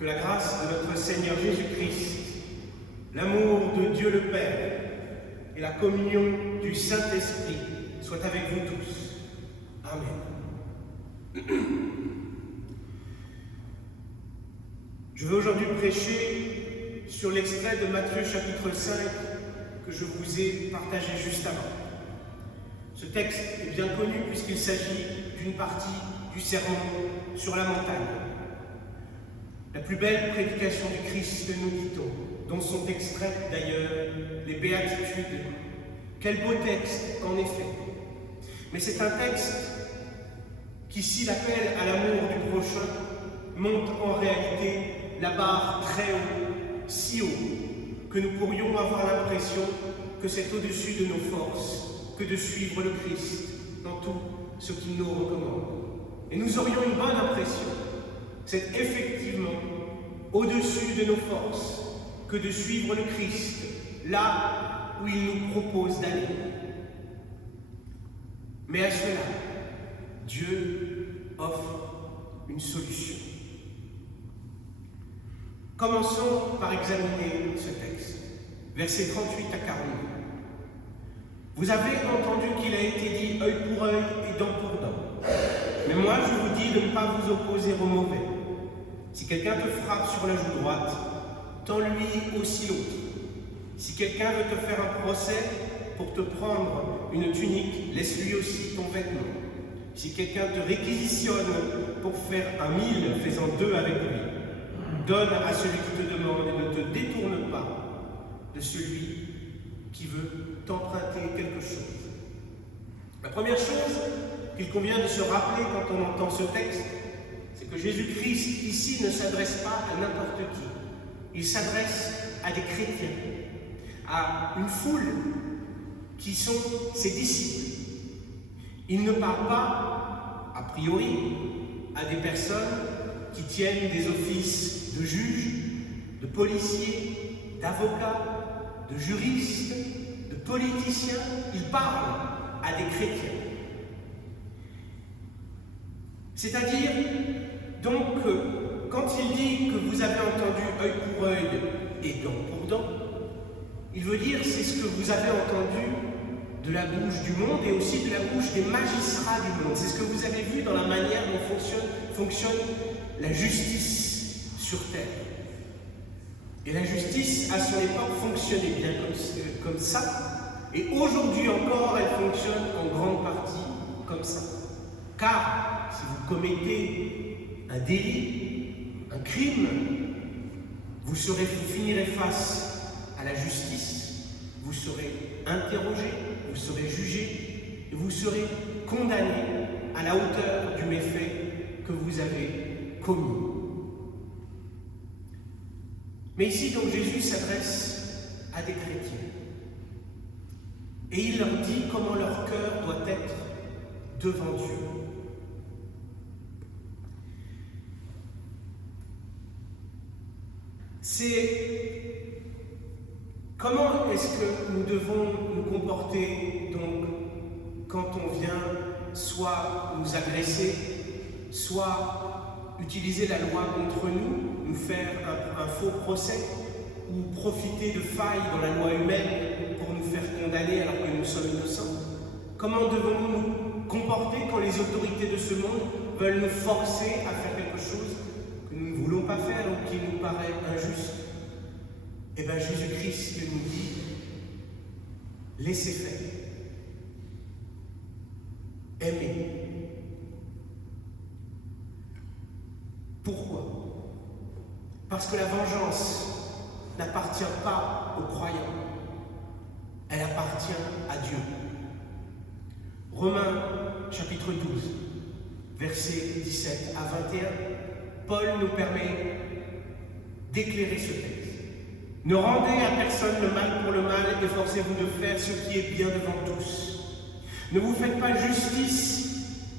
Que la grâce de notre Seigneur Jésus-Christ, l'amour de Dieu le Père et la communion du Saint-Esprit soient avec vous tous. Amen. Je veux aujourd'hui prêcher sur l'extrait de Matthieu chapitre 5 que je vous ai partagé juste avant. Ce texte est bien connu puisqu'il s'agit d'une partie du sermon sur la montagne. La plus belle prédication du Christ, nous dit-on, dont sont extraites d'ailleurs les béatitudes. Quel beau texte, en effet. Mais c'est un texte qui, s'il appelle à l'amour du prochain, monte en réalité la barre très haut, si haut, que nous pourrions avoir l'impression que c'est au-dessus de nos forces que de suivre le Christ dans tout ce qu'il nous recommande. Et nous aurions une bonne impression. C'est effectivement au-dessus de nos forces que de suivre le Christ, là où il nous propose d'aller. Mais à cela, Dieu offre une solution. Commençons par examiner ce texte, versets 38 à 42. Vous avez entendu qu'il a été dit œil pour œil et dent pour dent. Mais moi, je vous dis de ne pas vous opposer au mauvais. Si quelqu'un te frappe sur la joue droite, tends-lui aussi l'autre. Si quelqu'un veut te faire un procès pour te prendre une tunique, laisse-lui aussi ton vêtement. Si quelqu'un te réquisitionne pour faire 1000, fais-en 2 avec lui. Donne à celui qui te demande et ne te détourne pas de celui qui veut t'emprunter quelque chose. La première chose qu'il convient de se rappeler quand on entend ce texte, c'est que Jésus-Christ ici ne s'adresse pas à n'importe qui. Il s'adresse à des chrétiens, à une foule qui sont ses disciples. Il ne parle pas, a priori, à des personnes qui tiennent des offices de juges, de policiers, d'avocats, de juristes, de politiciens. Il parle à des chrétiens. C'est-à-dire, donc, quand il dit que vous avez entendu œil pour œil et dent pour dent, il veut dire c'est ce que vous avez entendu de la bouche du monde et aussi de la bouche des magistrats du monde. C'est ce que vous avez vu dans la manière dont fonctionne la justice sur terre. Et la justice, à son époque, fonctionnait bien comme ça. Et aujourd'hui encore, elle fonctionne en grande partie comme ça. Car si vous commettez un délit, un crime, vous finirez face à la justice, vous serez interrogé, vous serez jugé, et vous serez condamné à la hauteur du méfait que vous avez commis. Mais ici, donc, Jésus s'adresse à des chrétiens. Et il leur dit comment leur cœur doit être devant Dieu. C'est comment est-ce que nous devons nous comporter donc quand on vient soit nous agresser, soit utiliser la loi contre nous, nous faire un faux procès, ou profiter de failles dans la loi humaine pour nous faire condamner alors que nous sommes innocents. Comment devons-nous nous comporter quand les autorités de ce monde veulent nous forcer à faire quelque chose que nous ne voulons pas faire ou qui nous paraît injuste? Eh bien, Jésus-Christ nous dit, laissez faire. Aimez. Pourquoi? Parce que la vengeance n'appartient pas aux croyants, elle appartient à Dieu. Romains chapitre 12, versets 17 à 21, Paul nous permet d'éclairer ce texte. Ne rendez à personne le mal pour le mal, efforcez-vous de faire ce qui est bien devant tous. Ne vous faites pas justice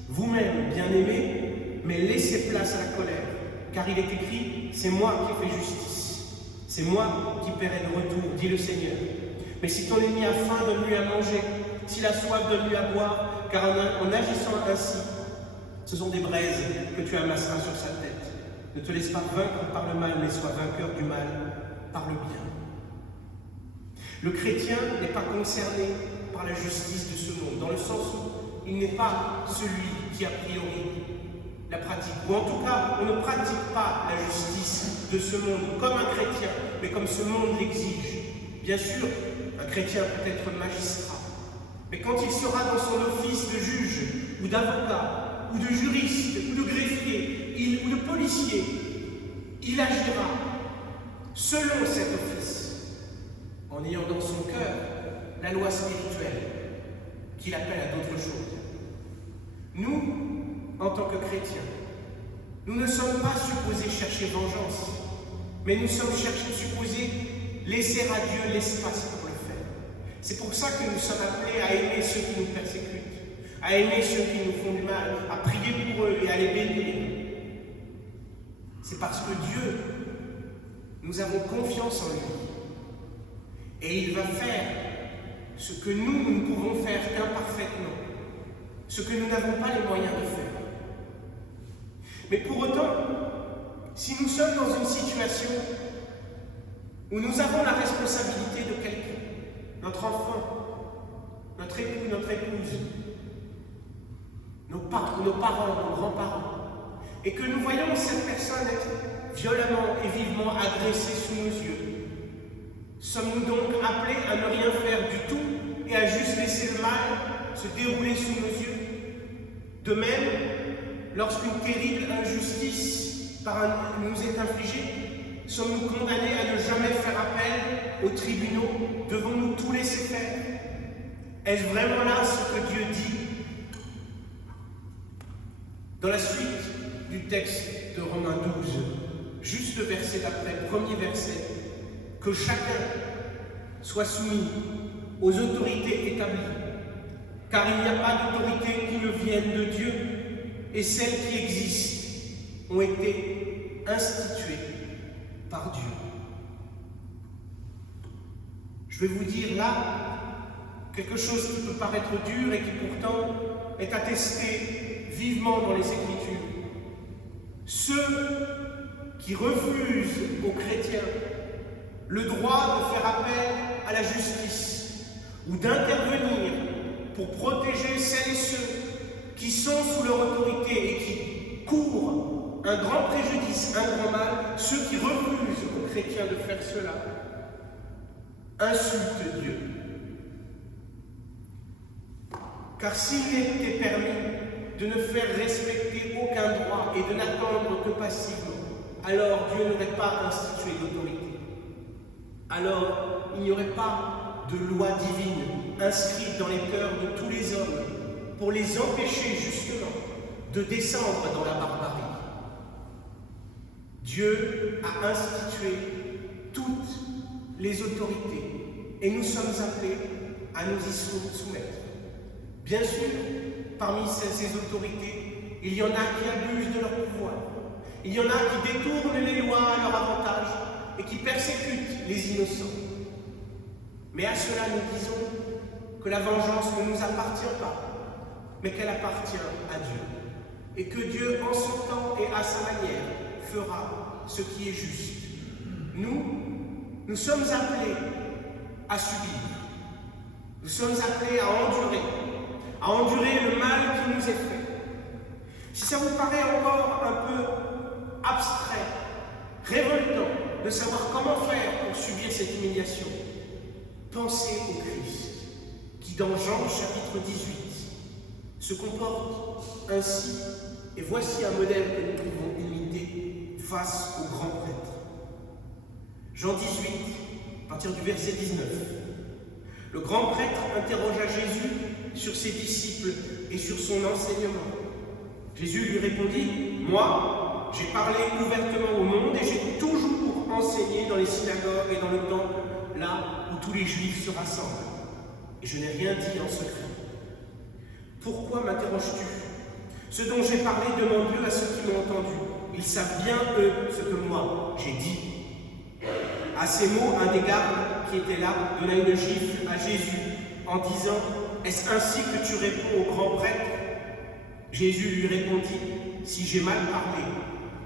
vous-même, bien-aimés, mais laissez place à la colère, car il est écrit, c'est moi qui fais justice, c'est moi qui paierai de retour, dit le Seigneur. Mais si ton ennemi a faim, donne-lui à manger, s'il a soif, donne-lui à boire, car en agissant ainsi, ce sont des braises que tu amasseras sur sa tête. Ne te laisse pas vaincre par le mal, mais sois vainqueur du mal par le bien. Le chrétien n'est pas concerné par la justice de ce monde, dans le sens où il n'est pas celui qui a priori la pratique. Ou en tout cas, on ne pratique pas la justice de ce monde comme un chrétien, mais comme ce monde l'exige. Bien sûr, un chrétien peut être magistrat, mais quand il sera dans son office de juge, ou d'avocat, ou de juriste, ou de greffier, ou de policier, il agira selon cet office, en ayant dans son cœur la loi spirituelle qu'il appelle à d'autres choses. Nous, en tant que chrétiens, nous ne sommes pas supposés chercher vengeance, mais nous sommes supposés laisser à Dieu l'espace pour le faire. C'est pour ça que nous sommes appelés à aimer ceux qui nous persécutent, à aimer ceux qui nous font du mal, à prier pour eux et à les bénir. C'est parce que Dieu, nous avons confiance en lui. Et il va faire ce que nous ne pouvons faire qu'imparfaitement, ce que nous n'avons pas les moyens de faire. Mais pour autant, si nous sommes dans une situation où nous avons la responsabilité de quelqu'un, notre enfant, notre époux, notre épouse, nos parents, nos grands-parents, et que nous voyons cette personne être violemment et vivement agressée sous nos yeux, sommes-nous donc appelés à ne rien faire du tout et à juste laisser le mal se dérouler sous nos yeux? De même, lorsqu'une terrible injustice nous est infligée, sommes-nous condamnés à ne jamais faire appel aux tribunaux? Devons-nous tout laisser faire? Est-ce vraiment là ce que Dieu dit? Dans la suite du texte de Romains 12, juste le verset d'après, le premier verset, que chacun soit soumis aux autorités établies, car il n'y a pas d'autorité qui ne vienne de Dieu, et celles qui existent ont été instituées par Dieu. Je vais vous dire là quelque chose qui peut paraître dur et qui pourtant est attesté vivement dans les Écritures. Ceux qui refusent aux chrétiens le droit de faire appel à la justice ou d'intervenir pour protéger celles et ceux qui sont sous leur autorité et qui courent un grand préjudice, un grand mal, ceux qui refusent aux chrétiens de faire cela, insultent Dieu. Car s'il n'était permis de ne faire respecter aucun droit et de n'attendre que passivement, alors Dieu n'aurait pas institué d'autorité. Alors il n'y aurait pas de loi divine inscrite dans les cœurs de tous les hommes pour les empêcher justement de descendre dans la barbarie. Dieu a institué toutes les autorités et nous sommes appelés à nous y soumettre. Bien sûr, parmi ces autorités, il y en a qui abusent de leur pouvoir. Il y en a qui détournent les lois à leur avantage et qui persécutent les innocents. Mais à cela, nous disons que la vengeance ne nous appartient pas, mais qu'elle appartient à Dieu. Et que Dieu, en son temps et à sa manière, fera ce qui est juste. Nous sommes appelés à subir. Nous sommes appelés à endurer le mal qui nous est fait. Si ça vous paraît encore un peu abstrait, révoltant, de savoir comment faire pour subir cette humiliation, pensez au Christ, qui dans Jean chapitre 18 se comporte ainsi, et voici un modèle que nous pouvons imiter face au grand prêtre. Jean 18, à partir du verset 19. Le grand prêtre interrogea Jésus sur ses disciples et sur son enseignement. Jésus lui répondit: « Moi, j'ai parlé ouvertement au monde et j'ai toujours enseigné dans les synagogues et dans le temple, là où tous les Juifs se rassemblent. Et je n'ai rien dit en secret. Pourquoi m'interroges-tu? Ce dont j'ai parlé, demande-le à ceux qui m'ont entendu. Ils savent bien, eux, ce que moi, j'ai dit. » À ces mots, un des gardes qui était là donna une gifle à Jésus en disant: « Est-ce ainsi que tu réponds au grand prêtre ?» Jésus lui répondit: « Si j'ai mal parlé,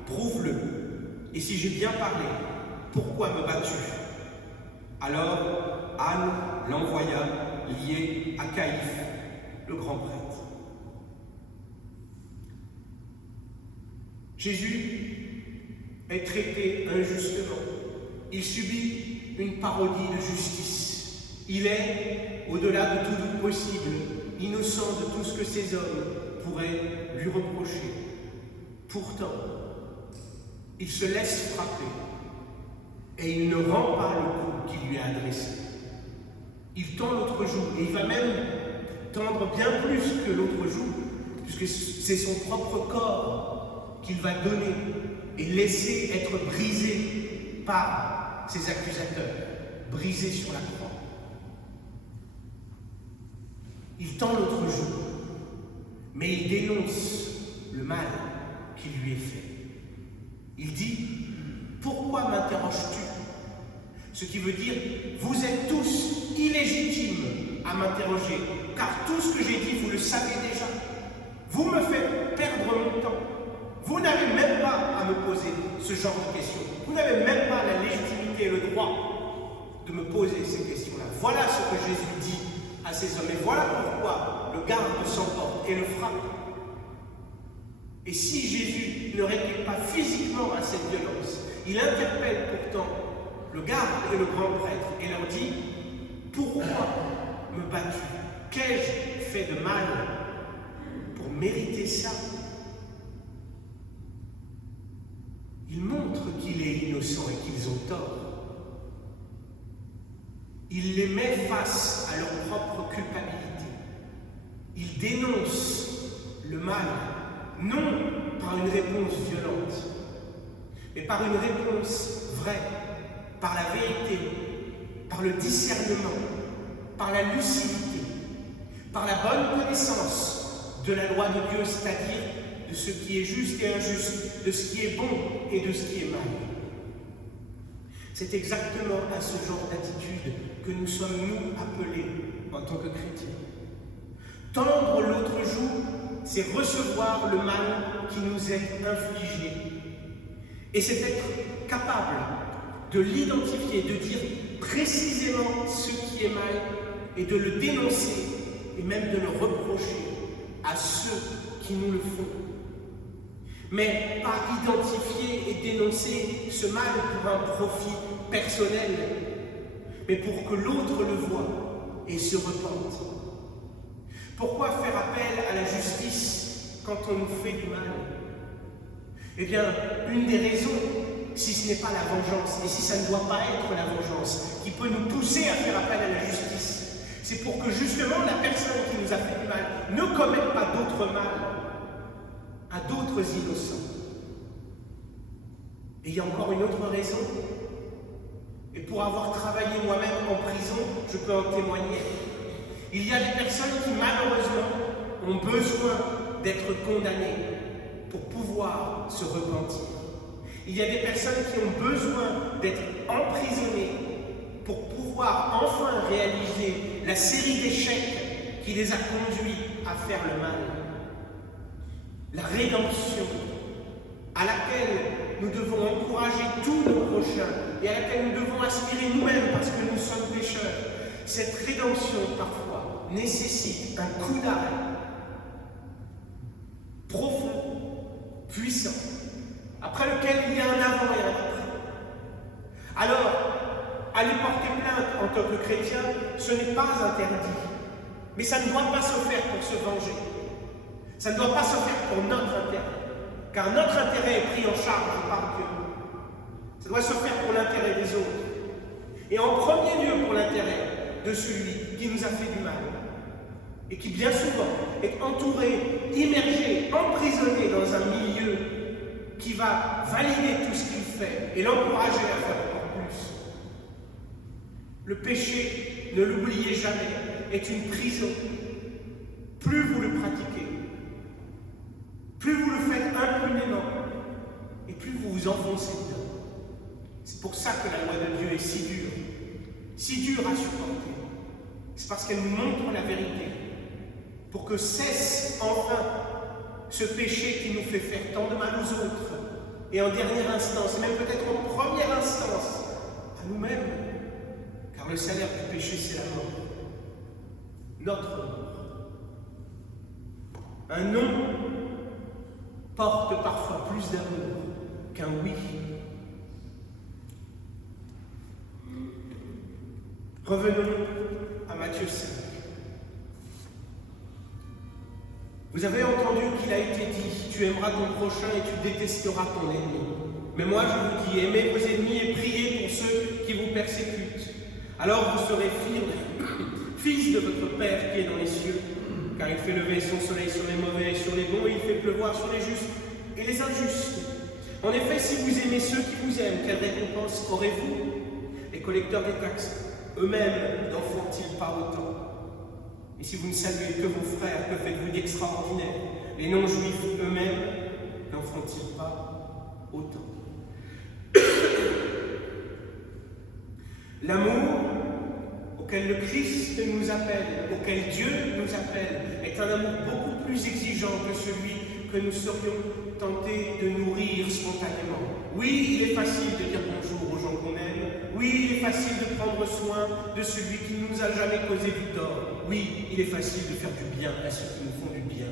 prouve-le. Et si j'ai bien parlé, pourquoi me bats-tu » Alors Anne l'envoya lié à Caïphe, le grand prêtre. Jésus est traité injustement. Il subit une parodie de justice. Il est, au-delà de tout doute possible, innocent de tout ce que ces hommes pourraient lui reprocher. Pourtant, il se laisse frapper et il ne rend pas le coup qui lui est adressé. Il tend l'autre joue et il va même tendre bien plus que l'autre joue, puisque c'est son propre corps qu'il va donner et laisser être brisé par ses accusateurs, brisé sur la croix. Il tend l'autre joue, mais il dénonce le mal qui lui est fait. Il dit « Pourquoi m'interroges-tu » Ce qui veut dire « Vous êtes tous illégitimes à m'interroger, car tout ce que j'ai dit, vous le savez déjà. Vous me faites perdre mon temps. Vous n'avez même pas à me poser ce genre de questions. Vous n'avez même pas la légitimité et le droit de me poser ces questions-là. » Voilà ce que Jésus dit à ces hommes. Et voilà pourquoi le garde s'emporte et le frappe. Et si Jésus ne réplique pas physiquement à cette violence, il interpelle pourtant le garde et le grand prêtre et leur dit « Pourquoi me bats-tu? Qu'ai-je fait de mal pour mériter ça ?» Il montre qu'il est innocent et qu'ils ont tort. Il les met face à leur propre culpabilité. Il dénonce le mal, non par une réponse violente, mais par une réponse vraie, par la vérité, par le discernement, par la lucidité, par la bonne connaissance de la loi de Dieu, c'est-à-dire de ce qui est juste et injuste, de ce qui est bon et de ce qui est mal. C'est exactement à ce genre d'attitude que nous sommes, nous, appelés en tant que chrétiens. Tendre l'autre joue, c'est recevoir le mal qui nous est infligé. Et c'est être capable de l'identifier, de dire précisément ce qui est mal et de le dénoncer et même de le reprocher à ceux qui nous le font. Mais pas identifier et dénoncer ce mal pour un profit personnel, mais pour que l'autre le voie et se repente. Pourquoi faire appel à la justice quand on nous fait du mal? Eh bien, une des raisons, si ce n'est pas la vengeance, et si ça ne doit pas être la vengeance, qui peut nous pousser à faire appel à la justice, c'est pour que justement la personne qui nous a fait du mal ne commette pas d'autres mal à d'autres innocents. Et il y a encore une autre raison, et pour avoir travaillé moi-même en prison, je peux en témoigner. Il y a des personnes qui malheureusement ont besoin d'être condamnées pour pouvoir se repentir. Il y a des personnes qui ont besoin d'être emprisonnées pour pouvoir enfin réaliser la série d'échecs qui les a conduits à faire le mal. La rédemption à laquelle nous devons encourager tous nos prochains et à laquelle nous devons aspirer nous-mêmes parce que nous sommes pécheurs. Cette rédemption, parfois, nécessite un coup d'arrêt profond, puissant, après lequel il y a un avant et un après. Alors, aller porter plainte en tant que chrétien, ce n'est pas interdit, mais ça ne doit pas se faire pour se venger. Ça ne doit pas se faire pour notre intérêt, car notre intérêt est pris en charge par Dieu. Ça doit se faire pour l'intérêt des autres. Et en premier lieu pour l'intérêt de celui qui nous a fait du mal. Et qui bien souvent est entouré, immergé, emprisonné dans un milieu qui va valider tout ce qu'il fait et l'encourager à faire encore plus. Le péché, ne l'oubliez jamais, est une prison. Plus vous le pratiquez, plus vous le faites impunément, et plus vous vous enfoncez dedans. C'est pour ça que la loi de Dieu est si dure à supporter. C'est parce qu'elle nous montre la vérité, pour que cesse enfin ce péché qui nous fait faire tant de mal aux autres, et en dernière instance, et même peut-être en première instance, à nous-mêmes, car le salaire du péché, c'est la mort. Notre mort. Un non porte parfois plus d'amour qu'un oui. Revenons à Matthieu 5. Vous avez entendu qu'il a été dit, tu aimeras ton prochain et tu détesteras ton ennemi. Mais moi je vous dis, aimez vos ennemis et priez pour ceux qui vous persécutent. Alors vous serez fils de votre Père qui est dans les cieux, car il fait lever son soleil sur les mauvais et sur les bons, et il fait pleuvoir sur les justes et les injustes. En effet, si vous aimez ceux qui vous aiment, quelle récompense aurez-vous? Les collecteurs des taxes, eux-mêmes, n'en font-ils pas autant? Et si vous ne saluez que vos frères, que faites-vous d'extraordinaire? Les non-juifs eux-mêmes, n'en font-ils pas autant? L'amour auquel le Christ nous appelle, auquel Dieu nous appelle, est un amour beaucoup plus exigeant que celui que nous serions tentés de nourrir spontanément. Oui, il est facile de dire bonjour aux gens qu'on aime. Oui, il est facile de prendre soin de celui qui ne nous a jamais causé du tort. Oui, il est facile de faire du bien à ceux qui nous font du bien.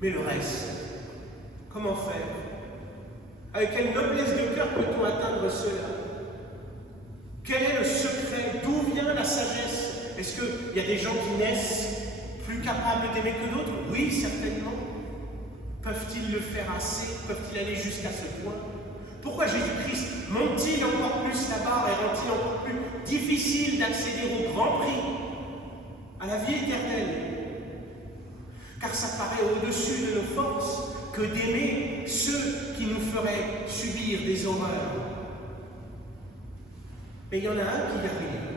Mais le reste, comment faire? Avec quelle noblesse de cœur peut-on atteindre cela? Quel est le secret? D'où vient la sagesse? Est-ce qu'il y a des gens qui naissent plus capables d'aimer que d'autres? Oui, certainement. Peuvent-ils le faire assez? Peuvent-ils aller jusqu'à ce point? Pourquoi Jésus-Christ monte-t-il encore plus la barre et rend-il encore plus difficile d'accéder au grand prix, à la vie éternelle? Car ça paraît au-dessus de nos forces que d'aimer ceux qui nous feraient subir des horreurs. Mais il y en a un qui y arrive.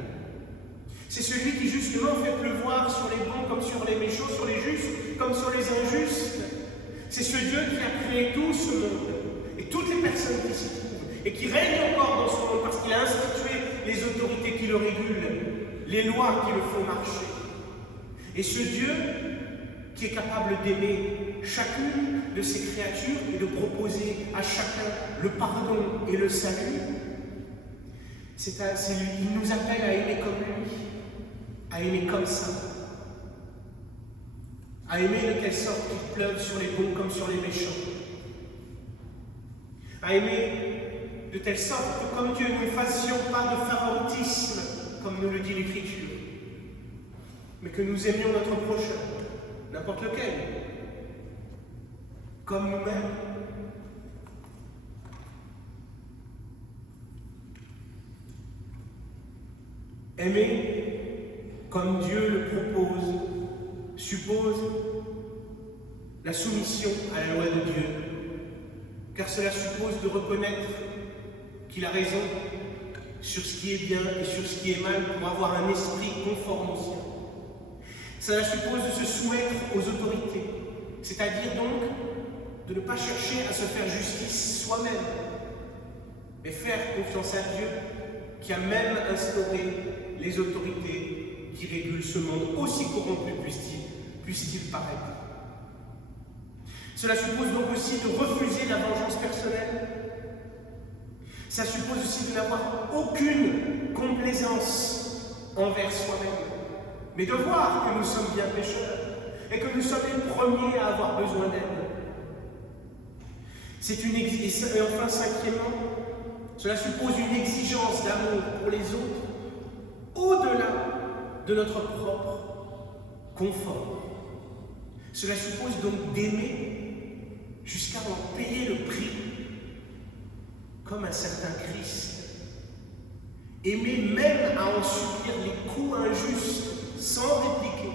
C'est celui qui justement fait pleuvoir sur les bons comme sur les méchants, sur les justes comme sur les injustes. C'est ce Dieu qui a créé tout ce monde et toutes les personnes qui s'y trouvent et qui règne encore dans ce monde parce qu'il a institué les autorités qui le régulent, les lois qui le font marcher. Et ce Dieu qui est capable d'aimer chacune de ses créatures et de proposer à chacun le pardon et le salut, il nous appelle à aimer comme lui, à aimer comme ça, à aimer de telle sorte qu'il pleuve sur les bons comme sur les méchants, à aimer de telle sorte que comme Dieu, nous ne fassions pas de favoritisme, comme nous le dit l'Écriture, mais que nous aimions notre prochain, n'importe lequel, comme nous-mêmes. Aimer comme Dieu le propose suppose la soumission à la loi de Dieu, car cela suppose de reconnaître qu'il a raison sur ce qui est bien et sur ce qui est mal pour avoir un esprit conforme au sien. Cela suppose de se soumettre aux autorités, c'est-à-dire donc de ne pas chercher à se faire justice soi-même, mais faire confiance à Dieu qui a même instauré les autorités qui régulent ce monde, aussi corrompu puisse-t-il paraître. Cela suppose donc aussi de refuser la vengeance personnelle. Ça suppose aussi de n'avoir aucune complaisance envers soi-même, mais de voir que nous sommes bien pécheurs et que nous sommes les premiers à avoir besoin d'aide. Et enfin, cinquièmement, cela suppose une exigence d'amour pour les autres au-delà de notre propre confort. Cela suppose donc d'aimer jusqu'à en payer le prix, comme un certain Christ. Aimer même à en subir les coups injustes sans répliquer.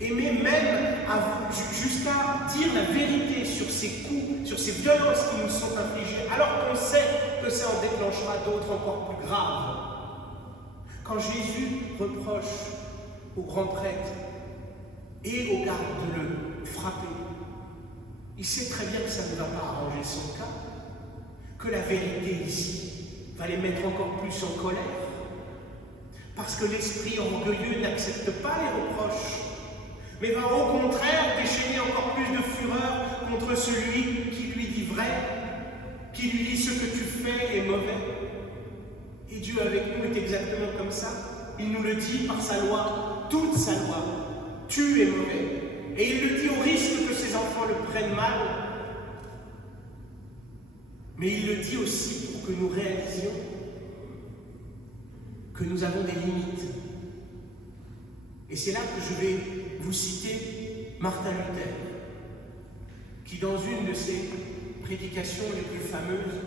Aimer même jusqu'à dire la vérité sur ces coups, sur ces violences qui nous sont infligées, alors qu'on sait que ça en déclenchera d'autres encore plus graves. Quand Jésus reproche au grand prêtre et aux gardes de le frapper, il sait très bien que ça ne va pas arranger son cas, que la vérité ici va les mettre encore plus en colère, parce que l'esprit orgueilleux n'accepte pas les reproches, mais va au contraire déchaîner encore plus de fureur contre celui qui lui dit vrai, qui lui dit ce que tu fais est mauvais. Et Dieu avec nous est exactement comme ça. Il nous le dit par sa loi, toute sa loi. Tu es mauvais. Et il le dit au risque que ses enfants le prennent mal. Mais il le dit aussi pour que nous réalisions que nous avons des limites. Et c'est là que je vais vous citer Martin Luther, qui dans une de ses prédications les plus fameuses,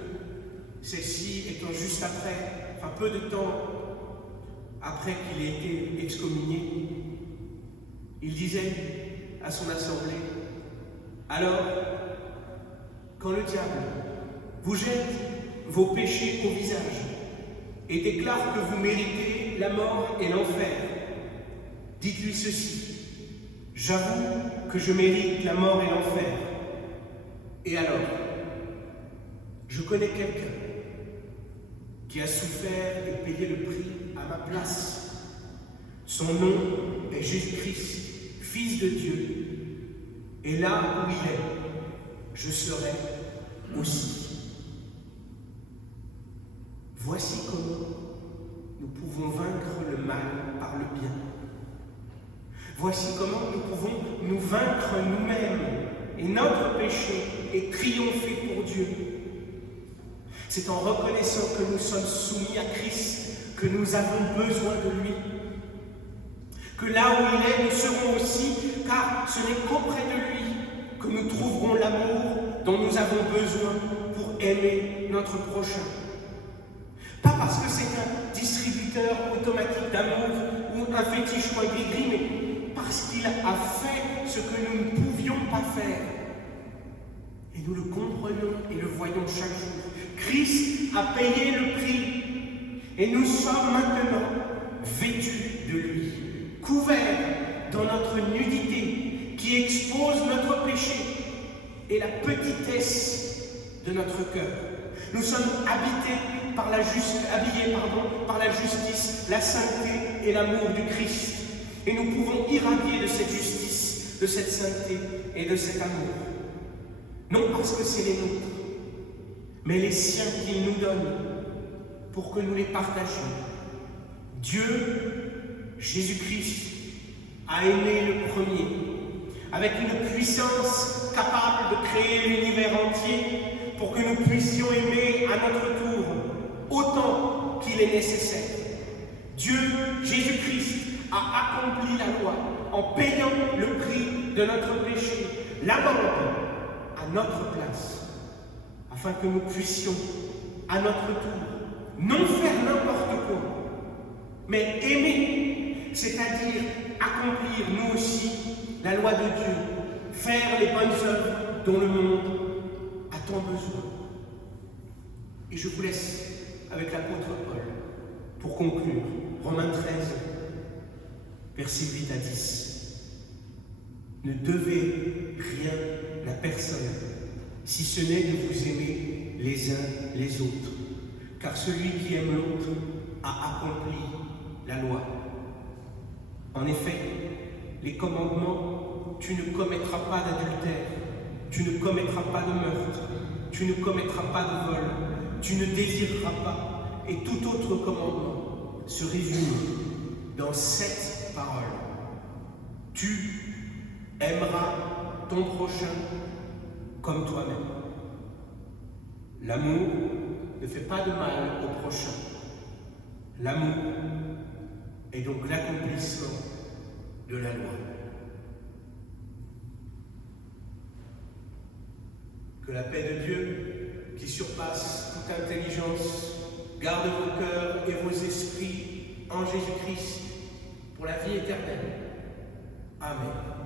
celle-ci étant juste après, enfin peu de temps après qu'il ait été excommunié, il disait à son assemblée: alors, quand le diable vous jette vos péchés au visage et déclare que vous méritez la mort et l'enfer, dites-lui ceci: j'avoue que je mérite la mort et l'enfer. Et alors, je connais quelqu'un qui a souffert et payé le prix à ma place. Son nom est Jésus-Christ, Fils de Dieu. Et là où il est, je serai aussi. Voici comment nous pouvons vaincre le mal par le bien. Voici comment nous pouvons nous vaincre nous-mêmes et notre péché et triompher pour Dieu. C'est en reconnaissant que nous sommes soumis à Christ que nous avons besoin de lui. Que là où il est, nous serons aussi, car ce n'est qu'auprès de lui que nous trouverons l'amour dont nous avons besoin pour aimer notre prochain. Pas parce que c'est un distributeur automatique d'amour ou un fétiche ou un gris-gris, mais parce qu'il a fait ce que nous ne pouvions pas faire. Et nous le comprenons et le voyons chaque jour. Christ a payé le prix et nous sommes maintenant vêtus de lui, couverts dans notre nudité qui expose notre péché et la petitesse de notre cœur. Nous sommes habillés par la justice, la sainteté et l'amour du Christ. Et nous pouvons irradier de cette justice, de cette sainteté et de cet amour. Non parce que c'est les nôtres, mais les siens qu'il nous donne pour que nous les partagions. Dieu, Jésus-Christ, a aimé le premier, avec une puissance capable de créer l'univers entier pour que nous puissions aimer à notre tour autant qu'il est nécessaire. Dieu, Jésus-Christ, a accompli la loi en payant le prix de notre péché, l'amende à notre place, afin que nous puissions, à notre tour, non faire n'importe quoi, mais aimer, c'est-à-dire accomplir nous aussi la loi de Dieu, faire les bonnes œuvres dont le monde a tant besoin. Et je vous laisse avec l'apôtre Paul pour conclure. Romains 13, versets 8 à 10. Ne devez rien à personne, si ce n'est de vous aimer les uns les autres, car celui qui aime l'autre a accompli la loi. En effet, les commandements: tu ne commettras pas d'adultère, tu ne commettras pas de meurtre, tu ne commettras pas de vol, tu ne désireras pas, et tout autre commandement se résume dans cette parole: tu aimeras ton prochain comme toi-même. L'amour ne fait pas de mal au prochain. L'amour est donc l'accomplissement de la loi. Que la paix de Dieu, qui surpasse toute intelligence, garde vos cœurs et vos esprits en Jésus-Christ pour la vie éternelle. Amen.